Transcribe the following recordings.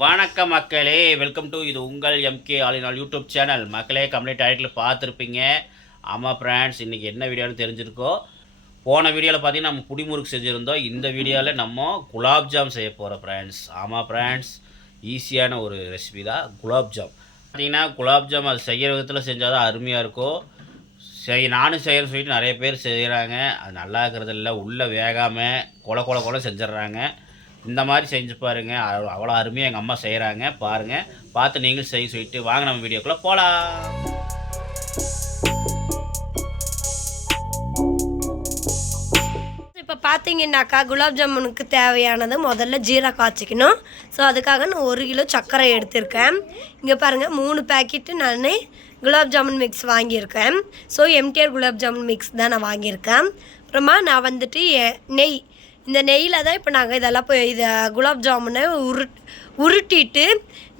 வணக்கம் மக்களே. Welcome to இது உங்கள் எம்கே ஆலினால் யூடியூப் சேனல் மக்களே கம்ப்ளீட் டைட்டில் பார்த்துருப்பீங்க. ஆமாம் ஃப்ரெண்ட்ஸ் இன்றைக்கி என்ன வீடியோன்னு தெரிஞ்சிருக்கோ? போன வீடியோவில் பார்த்தீங்கன்னா நம்ம புடிமுறுக்கு செஞ்சுருந்தோம். இந்த வீடியோவில் நம்ம குலாப்ஜாம் செய்ய போகிறோம் ஃப்ரெண்ட்ஸ் ஆமாம் ஃப்ரெண்ட்ஸ் ஈஸியான ஒரு ரெசிபி தான் குலாப்ஜாம் பார்த்தீங்கன்னா குலாப்ஜாம் அது செய்கிற விதத்தில் செஞ்சால் தான் அருமையாக இருக்கும் செய் நானும் செய்கிறேன்னு சொல்லிட்டு நிறைய பேர் செய்கிறாங்க அது நல்லா இருக்கிறது இல்லை. உள்ளே வேகாமல் கொல கொல கொலை செஞ்சிட்றாங்க. இந்த மாதிரி செஞ்சு பாருங்கள் அவ்வளோ அவ்வளோ அருமையாக எங்கள் அம்மா செய்கிறாங்க பாருங்கள் பார்த்து நீங்களும் செய்ய சொல்லிட்டு வாங்க நம்ம வீடியோக்குள்ளே போகலாம் இப்போ பார்த்தீங்கன்னாக்கா குலாப் ஜாமுனுக்கு தேவையானது முதல்ல ஜீரா காய்ச்சிக்கணும். ஸோ அதுக்காக நான் ஒரு கிலோ சர்க்கரை எடுத்திருக்கேன். இங்கே பாருங்கள் மூணு பேக்கெட்டு நான் குலாப் ஜாமுன் மிக்ஸ் வாங்கியிருக்கேன். So MTR gulab jamun mix தான் நான் வாங்கியிருக்கேன். அப்புறமா நான் வந்துட்டு நெய் இந்த நெய்யில் தான் இப்போ நாங்கள் இதெல்லாம் போய் இதை குலாப் ஜாமுனை உருட் உருட்டிட்டு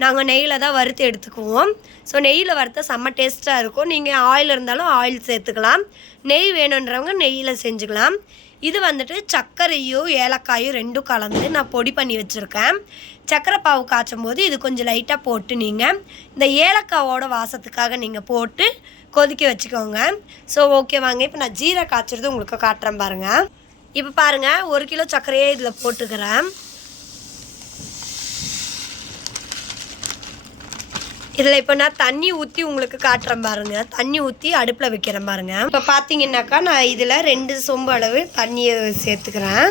நாங்கள் நெய்யில் தான் வறுத்து எடுத்துக்குவோம். ஸோ நெய்யில் வறுத்த செம்ம டேஸ்ட்டாக இருக்கும். நீங்கள் ஆயில் இருந்தாலும் ஆயில் சேர்த்துக்கலாம். நெய் வேணுன்றவங்க நெய்யில் செஞ்சுக்கலாம். இது வந்துட்டு சர்க்கரையும் ஏலக்காயும் ரெண்டும் கலந்து நான் பொடி பண்ணி வச்சுருக்கேன். சர்க்கரை பாவு காய்ச்சும் போது இது கொஞ்சம் லைட்டாக போட்டு நீங்கள் இந்த ஏலக்காவோட வாசத்துக்காக நீங்கள் போட்டு கொதிக்க வச்சுக்கோங்க. ஸோ ஓகே வாங்க. இப்போ நான் ஜீரா காய்ச்சிறது உங்களுக்கு காட்டுறேன் பாருங்கள் இப்போ பாருங்கள் ஒரு கிலோ சர்க்கரையே இதில் போட்டுக்கிறேன். இதில் இப்போ நான் தண்ணி ஊற்றி உங்களுக்கு காட்டுறேன் பாருங்க. தண்ணி ஊற்றி அடுப்பில் வைக்கிறேன் பாருங்க. இப்போ பார்த்தீங்கன்னாக்கா நான் இதில் ரெண்டு சொம்பு அளவு தண்ணியை சேர்த்துக்கிறேன்.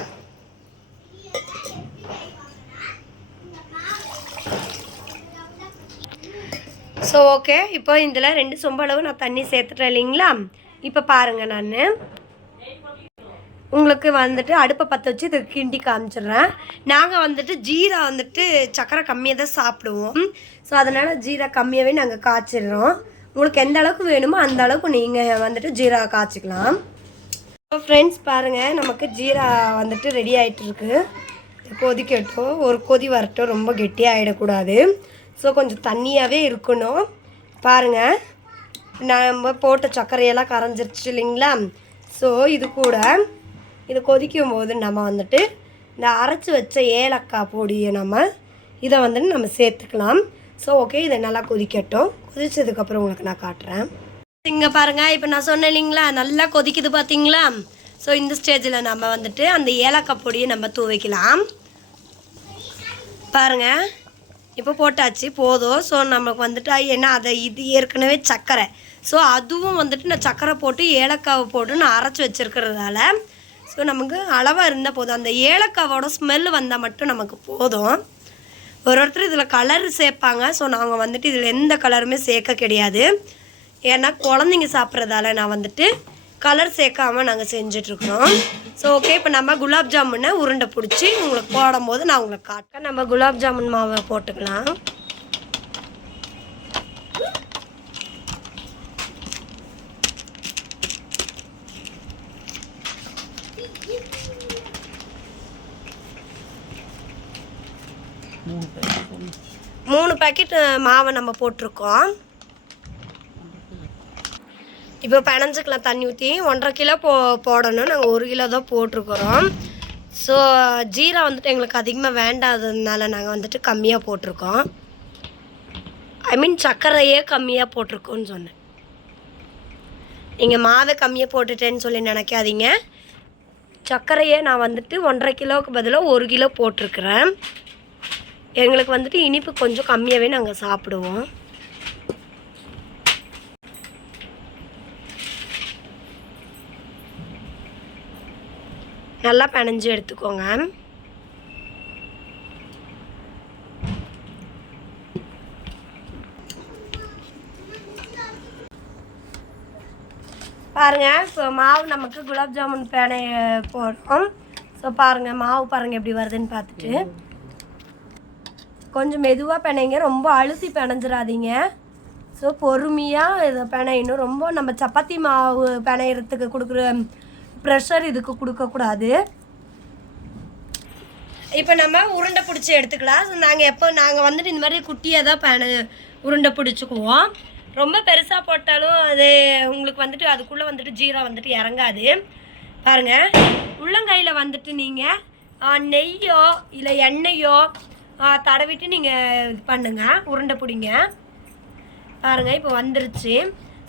ஸோ ஓகே இப்போ இதில் ரெண்டு சொம்பு அளவு நான் தண்ணி சேர்த்துட்டேன் இல்லைங்களா? இப்போ பாருங்கள் நான். உங்களுக்கு வந்துட்டு அடுப்பை பற்ற வச்சு இதை கிண்டி காமிச்சிடுறேன். நாங்கள் வந்துட்டு ஜீரா வந்துட்டு சக்கரை கம்மியாக தான் சாப்பிடுவோம். ஸோ அதனால் ஜீரா கம்மியாகவே நாங்கள் காய்ச்சிடுறோம். உங்களுக்கு எந்த அளவுக்கு வேணுமோ அந்த அளவுக்கு நீங்கள் வந்துட்டு ஜீரா காய்ச்சிக்கலாம். ஸோ ஃப்ரெண்ட்ஸ் பாருங்கள் நமக்கு ஜீரா வந்துட்டு ரெடி ஆகிட்டுருக்கு கொதிக்கட்டும் ஒரு கொதி வரட்டும். ரொம்ப கெட்டியாக ஆகிடக்கூடாது ஸோ கொஞ்சம் தண்ணியாகவே இருக்கணும். பாருங்கள் நம்ம போட்ட சர்க்கரையெல்லாம் கரைஞ்சிருச்சு இல்லைங்களா? ஸோ இது கூட இது கொதிக்கும் போது நம்ம வந்துட்டு இந்த அரைச்சி வச்ச ஏலக்காய் பொடியை நம்ம இதை வந்துட்டு நம்ம சேர்த்துக்கலாம். ஸோ ஓகே இதை நல்லா கொதிக்கட்டும். கொதிச்சதுக்கப்புறம் உங்களுக்கு நான் காட்டுறேன். இங்கே பாருங்கள் இப்போ நான் சொன்னேன் இல்லைங்களா நல்லா கொதிக்குது பார்த்தீங்களா ஸோ இந்த ஸ்டேஜில் நம்ம வந்துட்டு அந்த ஏலக்காய் பொடியை நம்ம தூவிக்கலாம். பாருங்கள் இப்போ போட்டாச்சு போதும். ஸோ நமக்கு வந்துட்டு ஏன்னா அதை இது ஏற்கனவே சர்க்கரை. ஸோ அதுவும் வந்துட்டு நான் சர்க்கரை போட்டு ஏலக்காவை போட்டு நான் அரைச்சி வச்சுருக்கிறதால ஸோ நமக்கு அளவாக இருந்தால் போதும். அந்த ஏலக்காவோட ஸ்மெல் வந்தால் மட்டும் நமக்கு போதும். ஒரு ஒருத்தர் இதில் கலர் சேர்ப்பாங்க. ஸோ நாங்கள் வந்துட்டு இதில் எந்த கலருமே சேர்க்க கிடையாது. ஏன்னா குழந்தைங்க சாப்பிட்றதால நான் வந்துட்டு கலர் சேர்க்காம நாங்கள் செஞ்சிட்ருக்குறோம் ஸோ ஓகே இப்போ நம்ம குலாப் ஜாமுனை உருண்டை பிடிச்சி உங்களுக்கு போடும்போது நான் உங்களுக்கு காட்டுறேன். நம்ம குலாப் ஜாமுன் மாவை போட்டுக்கலாம் மூணு பேக்கெட் மாவை நம்ம போட்டிருக்கோம். இப்போ பிணைஞ்சிக்கலாம் தண்ணி ஊற்றி ஒன்றரை கிலோ போ போடணும் நாங்கள் ஒரு கிலோ தான் போட்டிருக்கிறோம். ஸோ ஜீரா வந்துட்டு எங்களுக்கு அதிகமாக வேண்டாததுனால நாங்கள் வந்துட்டு கம்மியாக போட்டிருக்கோம். ஐ மீன் சர்க்கரையே கம்மியாக போட்டிருக்கோன்னு சொன்னேன். நீங்கள் மாவை கம்மியாக போட்டுட்டேன்னு சொல்லி நினைக்காதீங்க. சர்க்கரையே நான் வந்துட்டு ஒன்றரை கிலோவுக்கு பதிலாக ஒரு கிலோ போட்டிருக்கிறேன். எங்களுக்கு வந்துட்டு இனிப்பு கொஞ்சம் கம்மியாகவே நாங்கள் சாப்பிடுவோம். நல்லா பிணைஞ்சு எடுத்துக்கோங்க. பாருங்க ஸோ மாவு நமக்கு குலாப் ஜாமுன் பேனை போடுறோம். ஸோ பாருங்க மாவு பாருங்க எப்படி வருதுன்னு பார்த்துட்டு. கொஞ்சம் மெதுவாக பிணைங்க ரொம்ப அழுத்தி பிணைஞ்சிடாதீங்க ஸோ பொறுமையாக இதை பிணையணும் ரொம்ப நம்ம சப்பாத்தி மாவு பிணையறதுக்கு கொடுக்குற ப்ரெஷர் இதுக்கு கொடுக்கக்கூடாது இப்போ நம்ம உருண்டை பிடிச்சி எடுத்துக்கலாம். நாங்கள் எப்போ நாங்கள் வந்துட்டு இந்த மாதிரி குட்டியாக தான் பேன உருண்டை பிடிச்சிக்குவோம். ரொம்ப பெருசாக போட்டாலும் அது உங்களுக்கு வந்துட்டு அதுக்குள்ளே வந்துட்டு ஜீரா வந்துட்டு இறங்காது. பாருங்கள் உள்ளங்கையில் வந்துட்டு நீங்கள் நெய்யோ இல்லை எண்ணெயோ தடவிட்டு நீங்கள் இது பண்ணுங்க. உருண்டை பிடிங்க. பாருங்கள் இப்போ வந்துருச்சு.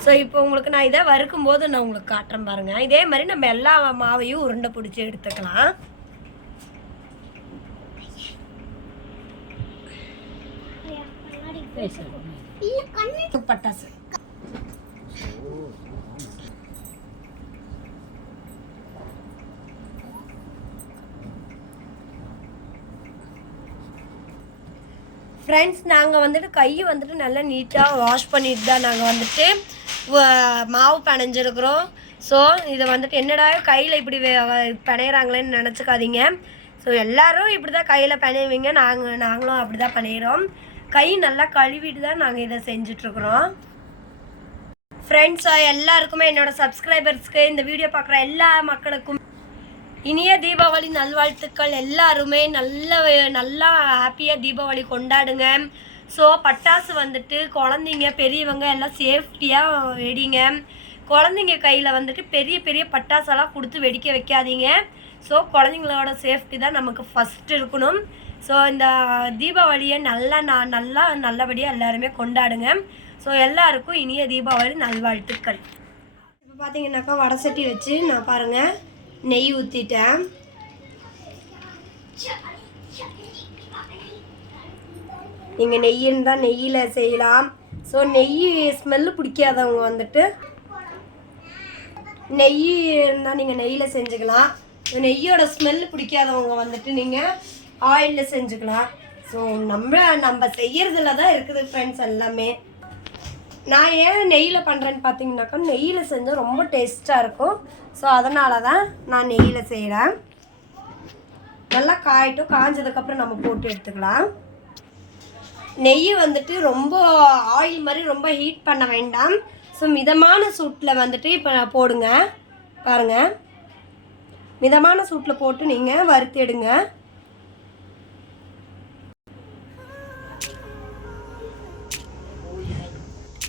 ஸோ இப்போ உங்களுக்கு நான் இதை வறுக்கும் போது நான் உங்களுக்கு காட்டுறேன் பாருங்கள் இதே மாதிரி நம்ம எல்லா மாவையும் உருண்டை பிடிச்சி எடுத்துக்கலாம். பட்டாசு. ஃப்ரெண்ட்ஸ் நாங்கள் வந்துட்டு கையை வந்துட்டு நல்லா நீட்டாக வாஷ் பண்ணிட்டு தான் நாங்கள் வந்துட்டு மாவு பிணைஞ்சிருக்கிறோம் ஸோ இதை வந்துட்டு என்னடா கையில் இப்படி பிணையிறாங்களேன்னு நினச்சிக்காதீங்க. ஸோ எல்லோரும் இப்படி தான் கையில் பிணைவீங்க நாங்கள் நாங்களும் அப்படி தான் பிணையிறோம் கை நல்லா கழுவிட்டு தான் நாங்கள் இதை செஞ்சிட்ருக்குறோம். ஃப்ரெண்ட்ஸ் எல்லாருக்குமே என்னோட சப்ஸ்கிரைபர்ஸ்க்கு இந்த வீடியோ பார்க்குற எல்லா மக்களுக்கும் இனிய தீபாவளி நல்வாழ்த்துக்கள் எல்லாருமே. நல்ல நல்லா ஹாப்பியாக தீபாவளி கொண்டாடுங்க. ஸோ பட்டாசு வந்துட்டு குழந்தைங்க பெரியவங்க எல்லாம் சேஃப்டியாக வெடிங்க. குழந்தைங்க கையில் வந்துட்டு பெரிய பெரிய பட்டாசெல்லாம் கொடுத்து வெடிக்க வைக்காதீங்க. ஸோ குழந்தைங்களோட சேஃப்டி தான் நமக்கு ஃபஸ்ட் இருக்கணும். ஸோ இந்த தீபாவளியை நல்லா நான் நல்லா நல்லபடியாக எல்லாருமே கொண்டாடுங்க. ஸோ எல்லாருக்கும் இனிய தீபாவளி நல்வாழ்த்துக்கள். இப்போ பார்த்தீங்கன்னாக்கா வடை சட்டி வச்சு நான் பாருங்கள் நெய் ஊற்றிட்டேன் நீங்கள் நெய் இருந்தால் நெய்யில் செய்யலாம். ஸோ நெய் ஸ்மெல்லு பிடிக்காதவங்க வந்துட்டு நெய் இருந்தால் நீங்கள் நெய்யில் செஞ்சுக்கலாம். நெய்யோட ஸ்மெல் பிடிக்காதவங்க வந்துட்டு நீங்கள் ஆயிலில் செஞ்சுக்கலாம். ஸோ நம்ம நம்ம செய்யறதுல தான் இருக்குது ஃப்ரெண்ட்ஸ் எல்லாமே. நான் ஏன் நெய்யில் பண்ணுறேன்னு பார்த்தீங்கன்னாக்கா நெய்யில் செஞ்சால் ரொம்ப டேஸ்ட்டாக இருக்கும். ஸோ அதனால தான் நான் நெய்யில் செய்கிறேன் நல்லா காயட்டும். காஞ்சதுக்கப்புறம் நம்ம போட்டு எடுத்துக்கலாம். நெய் வந்துட்டு ரொம்ப ஆயில் மாதிரி ரொம்ப ஹீட் பண்ண வேண்டாம். ஸோ மிதமான சூட்டில் வந்துட்டு இப்போ போடுங்க. பாருங்கள் மிதமான சூட்டில் போட்டு நீங்கள் வறுத்து எடுங்க.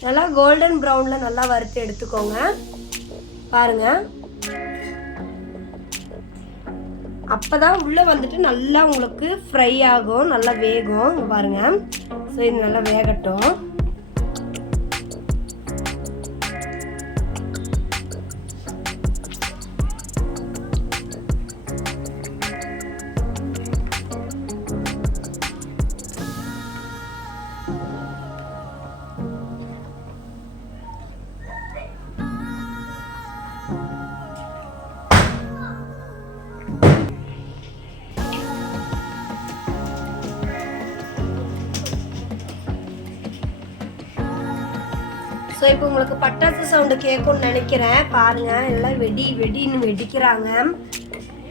நல்லா கோல்டன் ப்ரௌனில் நல்லா வறுத்து எடுத்துக்கோங்க. பாருங்க. அப்பதான் உள்ளே வந்துட்டு நல்லா உங்களுக்கு ஃப்ரை ஆகும் நல்லா வேகும். பாருங்கள் ஸோ இது நல்லா வேகட்டும். ஸோ இப்போ உங்களுக்கு பட்டாசு சவுண்டு கேட்கும்னு நினைக்கிறேன். பாருங்கள் எல்லாம் வெடி வெடின்னு வெடிக்கிறாங்க.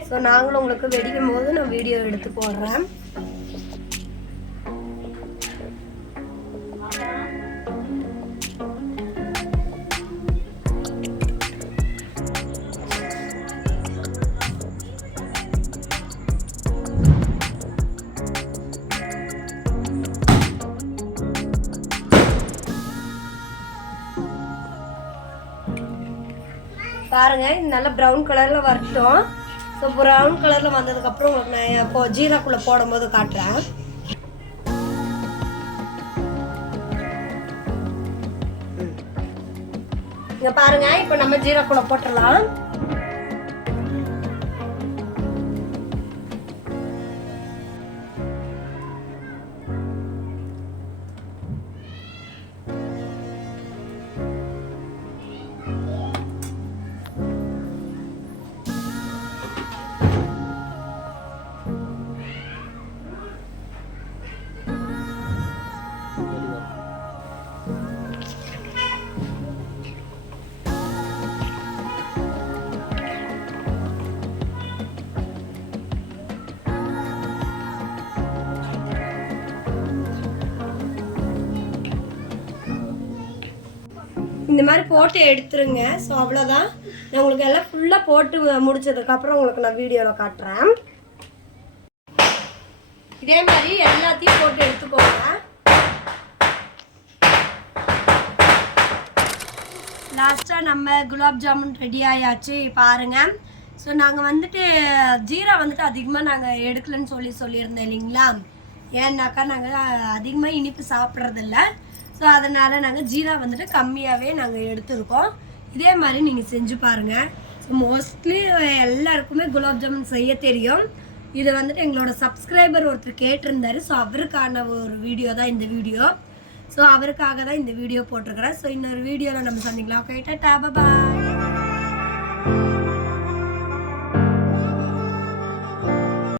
ஸோ நாங்களும் உங்களுக்கு வெடிக்கும் போது நான் வீடியோ எடுத்து போடுறேன். பாருங்க இது நல்லா ப்ரௌன் கலர்ல வரட்டும். ஸோ ப்ரௌன் கலர்ல வந்ததுக்கப்புறம் உங்களுக்கு நான் இப்போ ஜீராக்குள்ள போடும்போது காட்டுறேன். இங்க பாருங்க இப்போ நம்ம ஜீராக்குள்ள போட்டுடலாம். இந்த மாதிரி போட்டு எடுத்துருங்க. ஸோ அவ்வளோதான் நான் உங்களுக்கு எல்லாம் ஃபுல்லாக போட்டு முடிச்சதுக்கப்புறம் உங்களுக்கு நான் வீடியோவில் காட்டுறேன். இதே மாதிரி எல்லாத்தையும் போட்டு எடுத்துக்கோங்க. லாஸ்ட்டாக நம்ம குலாப் ஜாமுன் ரெடி ஆயாச்சு பாருங்கள் ஸோ நாங்கள் வந்துட்டு ஜீரா வந்துட்டு அதிகமாக நாங்கள் எடுக்கலன்னு சொல்லி சொல்லியிருந்தேன் இல்லைங்களா? ஏன்னாக்கா நாங்கள் அதிகமாக இனிப்பு சாப்பிட்றதில்ல. ஸோ அதனால் நாங்கள் ஜீரா வந்துட்டு கம்மியாகவே நாங்கள் எடுத்துருக்கோம். இதே மாதிரி நீங்கள் செஞ்சு பாருங்கள் மோஸ்ட்லி எல்லாருக்குமே குலாப் ஜாமுன் செய்ய தெரியும். இது வந்துட்டு எங்களோட சப்ஸ்கிரைபர் ஒருத்தர் கேட்டிருந்தாரு. ஸோ அவருக்கான ஒரு வீடியோ தான் இந்த வீடியோ ஸோ அவருக்காக தான் இந்த வீடியோ போட்டிருக்கிறேன். ஸோ இன்னொரு வீடியோவில் நம்ம சந்திக்கலாம். ஓகே டா பாய்